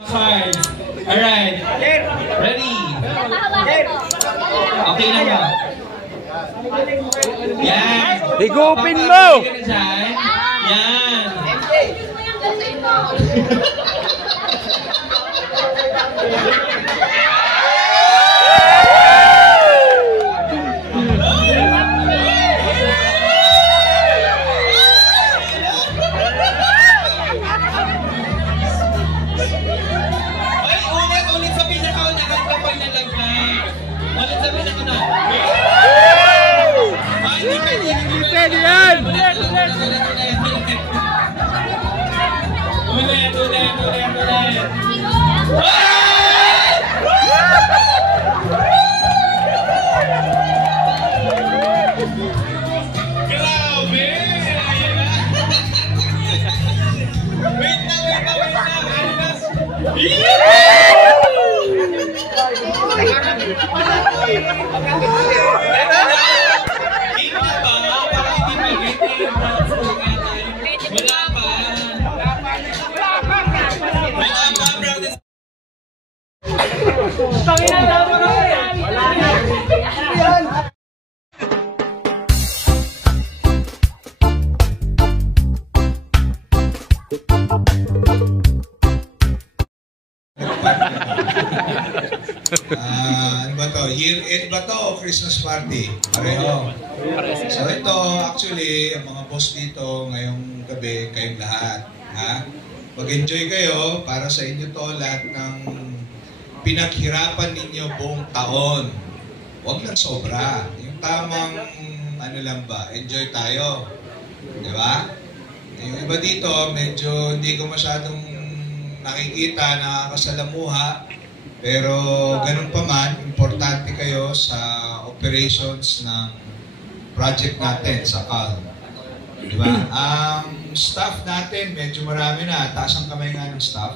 Cards. Alright. Ready? Okay na ba? Yan. Higupin mo! Yan. Ulit sa pinakaunang kapag nalagay. Ulit sa pinakaunang. Hindi pwede yan! Ulit. Grabe! Wait na. Ano ba to? Year end ba to o Christmas party? Pareho. So ito, actually, ang mga boss dito ngayong gabi, kayong lahat. Ha? Mag-enjoy kayo para sa inyo to lahat ng pinaghirapan ninyo buong taon. Huwag lang sobra. Yung tamang, ano lang ba, enjoy tayo. Di ba? Yung iba dito, medyo hindi ko masyadong nakikita, nakakasalamuha. Pero ganun pa man, importante kayo sa operations ng project natin sa CAL. Diba? Ang staff natin, medyo marami na. Taas ang kamay nga ng staff.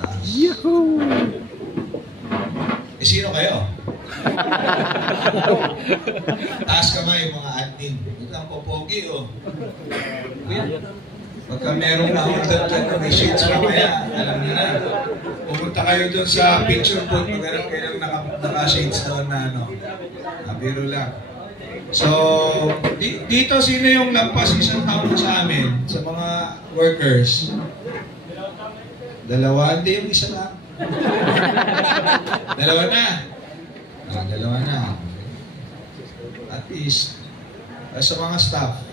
Taas. Sino kayo? Taas kamay, mga admin. Ito ang popogi, oh. Pagka merong nahundan dyan, may shades mamaya, alam niyo na. Pumunta kayo doon sa picture booth, maghanap kayo ng naka-shades doon na ano. Biro lang. So, dito sino yung lampas isang taon sa amin, sa mga workers? Dalawa, hindi yung isa lang. Dalawa na. Dalawa na. At least, sa mga staff,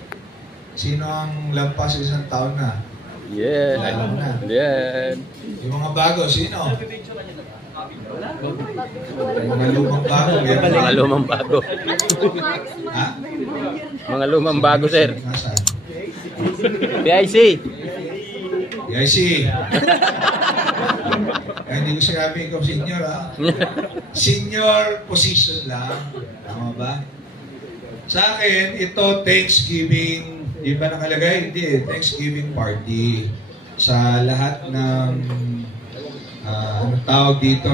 sino ang lampas isang taon na? Yeah. Yeah. Yung mga bago, sino? Mga lumang bago. Mga lumang bago. Ha? Mga lumang bago, sir. Nasaan? PIC. PIC. Ay, hindi ko sinabi ikaw senior, ha? Senior position lang. Tama ba? Sa akin, ito Thanksgiving. Di ba nakalagay? Hindi. Thanksgiving party. Sa lahat ng anong tawag dito,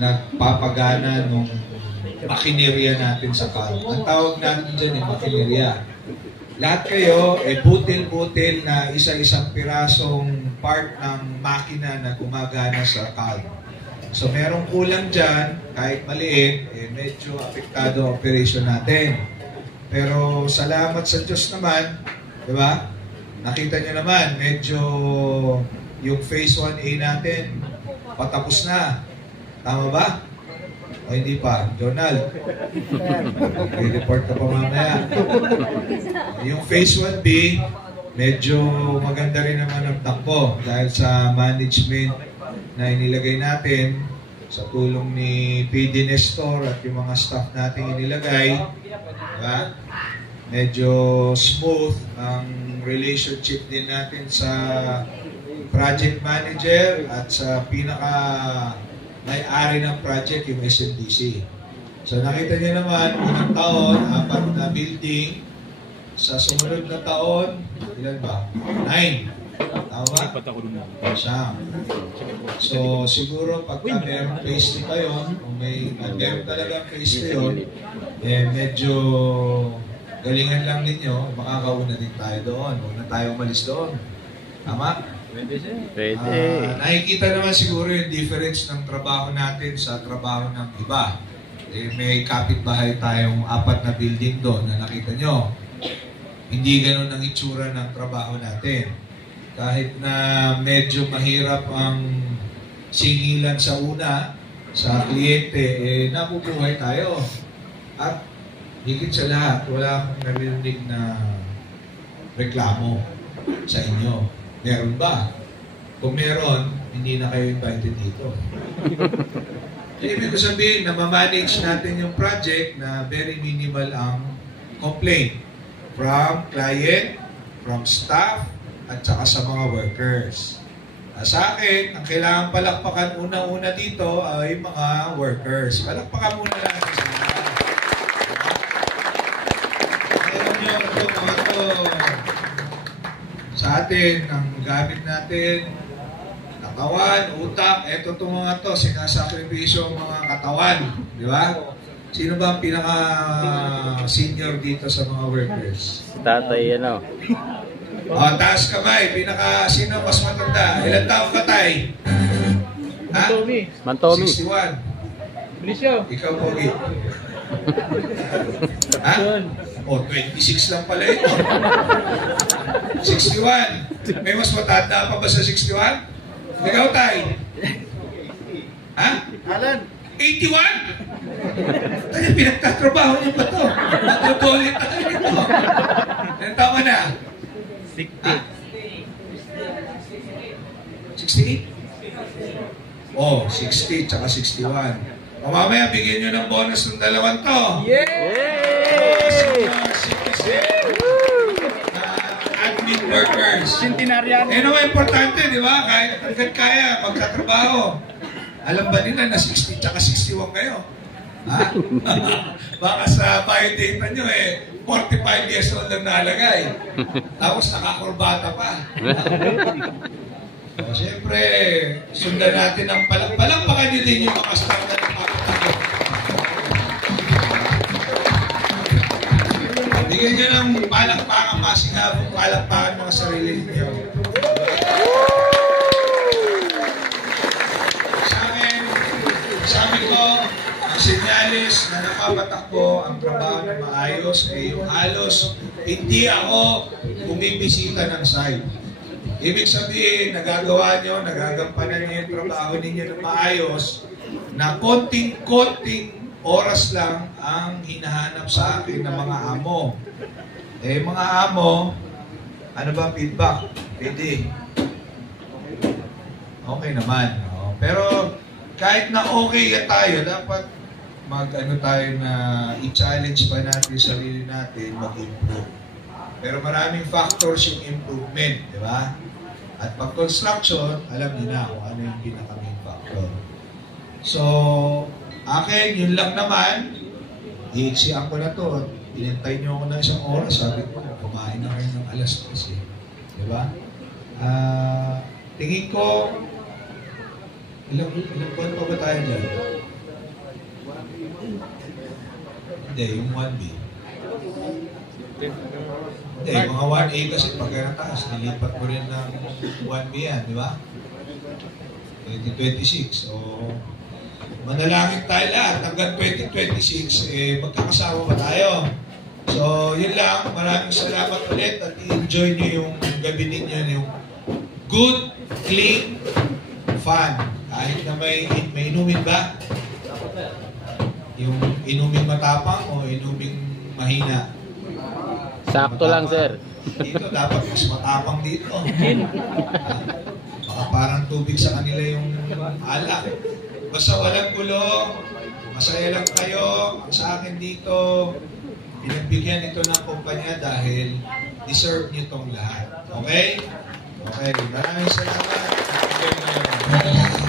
nagpapagana nung makinerya natin sa CAL. Ang tawag natin dyan makinerya. Lahat kayo, butil-butil na isa-isang pirasong part ng makina na gumagana sa CAL. So merong kulang dyan, kahit maliit, medyo apektado ang operation natin. Pero salamat sa Diyos naman, di ba? Nakita niyo naman, medyo yung phase 1A natin, patapos na. Tama ba? O hindi pa? Donald, i-report ka pa mamaya. Yung phase 1B, medyo maganda rin naman ang takbo dahil sa management na inilagay natin sa tulong ni PD Nestor at yung mga staff natin inilagay. Diba? Medyo smooth ang relationship din natin sa project manager at sa pinaka may-ari ng project, yung SMDC. So nakita niyo naman, unang taon, 4 na building. Sa sumunod na taon, ilan ba? 9. Tama? Siyam. So siguro pagka merong phase 2 kayo, kung may meron talagang phase 2 yun, medyo galingan lang ninyo, makakauna din tayo doon. Huwag na tayo umalis doon. Tama? Pwede. Nakikita naman siguro yung difference ng trabaho natin sa trabaho ng iba. May kapitbahay tayong 4 na building doon na nakita nyo. Hindi ganun ang itsura ng trabaho natin. Kahit na medyo mahirap ang singilan sa una, sa kliyente, nabubuhay tayo. At higit sa lahat, wala akong narinig na reklamo sa inyo. Meron ba? Kung meron, hindi na kayo invited dito. Ibig ko sabihin na ma-manage natin yung project na very minimal ang complaint from client, from staff, at saka sa mga workers. Sa akin, ang kailangan palakpakan una-una dito ay mga workers. Palakpakan muna natin sila. Alam nyo, ito mga ito, sa atin, ang gamit natin, katawan, utak, eto itong mga to, sinasakripisyo ang mga katawan. Di ba? Sino ba ang pinaka-senior dito sa mga workers? Si tatay, ano? Taas kamay, sino mas matanda? Ilan taong ka, tay? Ha? Mantomi. 61. Blisyo. Ikaw, Pogi. Ha? 26 lang pala ito. 61. May mas matanda pa ba sa 61? Ikaw, tay? Ha? Alan. 81? Tayo, pinagtatrabaho niyo ba ito? Natutulit tayo ito. Ilan taon ka na? 60. 68? Oh, 60 tsaka 61. Mamaya, bigyan nyo ng bonus ng dalawang to. Yay! Admin workers. Centenarian. Naman importante, di ba? Kahit hanggang kaya, magkatrabaho. Alam ba nila na 60 tsaka 61 kayo? Ha? Baka sa biodata nyo 45 years old lang nalagay. Tapos nakakurbata pa. So, siyempre, sundan natin ang palakpakan nyo din yung mga standard ng kapitalo. Bigyan nyo ng palakpakan, masinabong palakpakan mga sarili nyo. Sabi ko, ang sinyalis na napapatakbo ang trabaho ng maayos ay yung halos hindi ako bumibisita ng site. Ibig sabihin, nagagawa nyo, nagagampanan nyo yung trabaho ninyo ng maayos na konting-konting oras lang ang hinahanap sa akin ng mga amo. Mga amo, ano ba feedback? Pwede. Okay naman. Pero kahit na okay tayo, dapat tayo na i-challenge pa natin yung sarili natin, mag-improve. Pero maraming factors yung improvement, di ba? At pag construction, alam niyo na kung ano yung pinaka-main factor. So, akin, yun lang naman, iiksiyan ko na to. Inintay niyo ako ng isang oras, sabi ko, kumain na kayo ng alas 3. Di ba? Tingin ko, ilang buwan pa ba tayo dyan? Hindi, yung 1B. Hindi, mga 1A kasi pagka nataas, nilipat mo rin ng 1B yan, di ba? 2026. So, manalangin tayo lahat. Hanggang 2026, magkakasama pa tayo. So, yun lang. Maraming salamat ulit at i-enjoy nyo yung gabi ninyo, yung good, clean, fun. Kahit na may inumin ba? Yung inuming matapang o inuming mahina? Sakto lang, sir. Dito, dapat mas matapang dito. Baka parang tubig sa kanila yung alak. Basta walang gulo, masaya lang kayo. Sa akin dito, pinagbigyan ito ng kumpanya dahil deserve nyo itong lahat. Okay? Okay, maraming salamat.